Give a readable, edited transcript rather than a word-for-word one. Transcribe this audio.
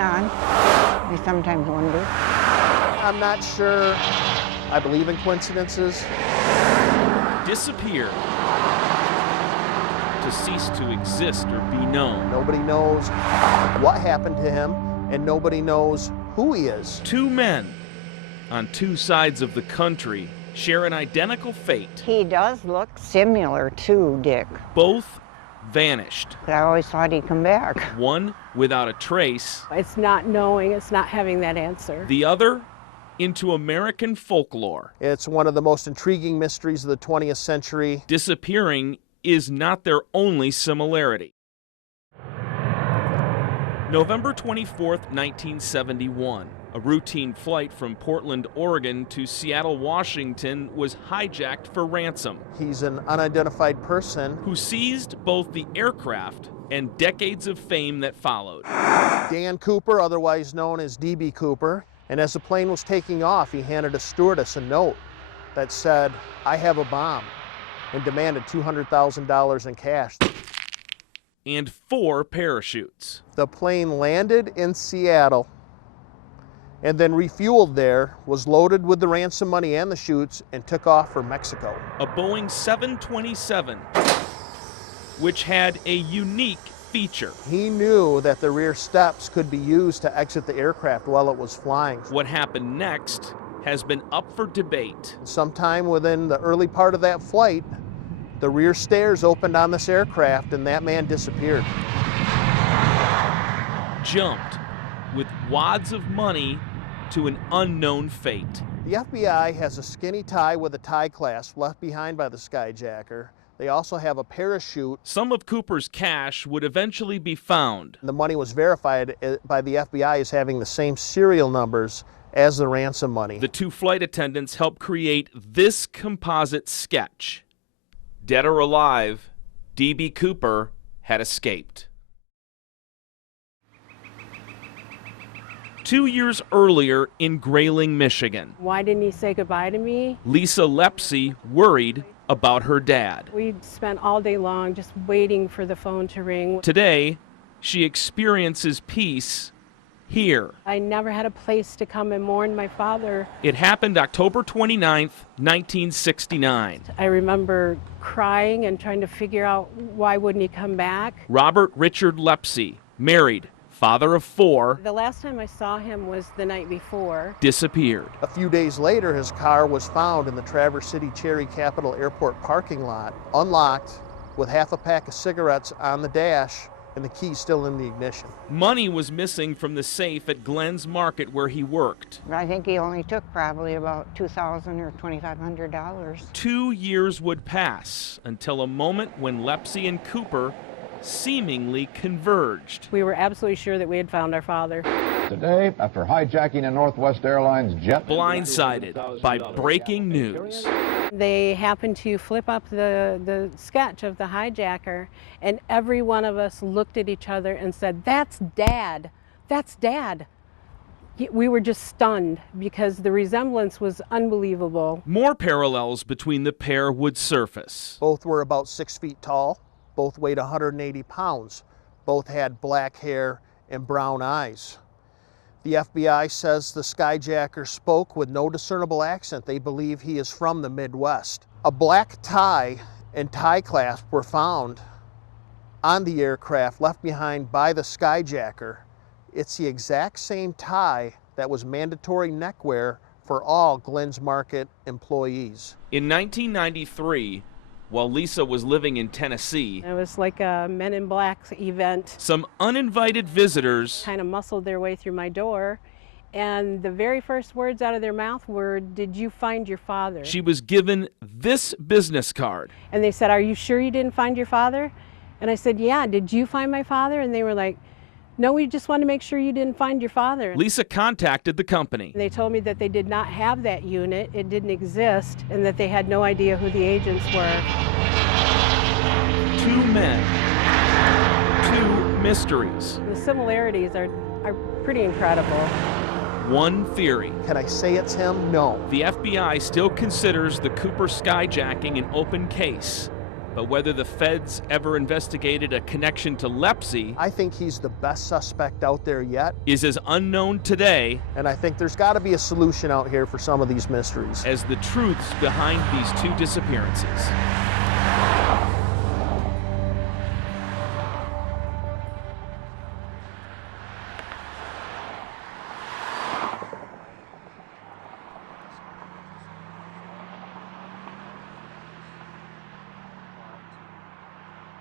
on. I sometimes wonder. I'm not sure I believe in coincidences. Disappear. To cease to exist or be known. Nobody knows what happened to him, and nobody knows who he is. Two men on two sides of the country share an identical fate. He does look similar to Dick. Both vanished. But I always thought he'd come back. One without a trace. It's not knowing, it's not having that answer. The other into American folklore. It's one of the most intriguing mysteries of the 20th century. Disappearing is not their only similarity. November 24th, 1971. A routine flight from Portland, Oregon to Seattle, Washington was hijacked for ransom. He's an unidentified person who seized both the aircraft and decades of fame that followed. Dan Cooper, otherwise known as D.B. Cooper, and as the plane was taking off, he handed a stewardess a note that said, "I have a bomb," and demanded $200,000 in cash. And 4 parachutes. The plane landed in Seattle and then refueled there, was loaded with the ransom money and the chutes, and took off for Mexico. A Boeing 727, which had a unique feature. He knew that the rear steps could be used to exit the aircraft while it was flying. What happened next has been up for debate. Sometime within the early part of that flight, the rear stairs opened on this aircraft and that man disappeared. Jumped with wads of money to an unknown fate. The FBI has a skinny tie with a tie clasp left behind by the skyjacker. They also have a parachute. Some of Cooper's cash would eventually be found. The money was verified by the FBI as having the same serial numbers as the ransom money. The 2 flight attendants helped create this composite sketch. Dead or alive, D.B. Cooper had escaped. 2 years earlier in Grayling, Michigan. Why didn't he say goodbye to me? Lisa Lepsy worried about her dad. We spent all day long just waiting for the phone to ring. Today, she experiences peace here. I never had a place to come and mourn my father. It happened October 29th, 1969. I remember crying and trying to figure out why wouldn't he come back. Robert Richard Lepsy, married, father of 4. The last time I saw him was the night before. Disappeared. A few days later, his car was found in the Traverse City Cherry Capital Airport parking lot, unlocked, with half a pack of cigarettes on the dash and the key still in the ignition. Money was missing from the safe at Glenn's Market where he worked. I think he only took probably about $2,000 or $2,500. 2 years would pass until a moment when Lepsy and Cooper seemingly converged. We were absolutely sure that we had found our father. Today, after hijacking a Northwest Airlines jet. Blindsided by breaking news. They happened to flip up the sketch of the hijacker, and every one of us looked at each other and said, "That's Dad. That's Dad." We were just stunned because the resemblance was unbelievable. More parallels between the pair would surface. Both were about 6 feet tall. Both weighed 180 pounds. Both had black hair and brown eyes. The FBI says the skyjacker spoke with no discernible accent. They believe he is from the Midwest. A black tie and tie clasp were found on the aircraft left behind by the skyjacker. It's the exact same tie that was mandatory neckwear for all Glenn's Market employees. In 1993, while Lisa was living in Tennessee, It was like a Men in Black event. some uninvited visitors Kind of muscled their way through my door, and the very first words out of their mouth were, "Did you find your father?" she was given this business card. And they said, "Are you sure you didn't find your father?" And I said, "Yeah, did you find my father?" And they were like, "No, we just want to make sure you didn't find your father." Lisa contacted the company. They told me that they did not have that unit, it didn't exist, and that they had no idea who the agents were. 2 men, 2 mysteries, The similarities are pretty incredible. 1 theory. Can I say it's him? No. The FBI still considers the Cooper skyjacking an open case, But whether the feds ever investigated a connection to Lepsy I think he's the best suspect out there yet, is as unknown today and I think there's got to be a solution out here for some of these mysteries. as the truths behind these two disappearances.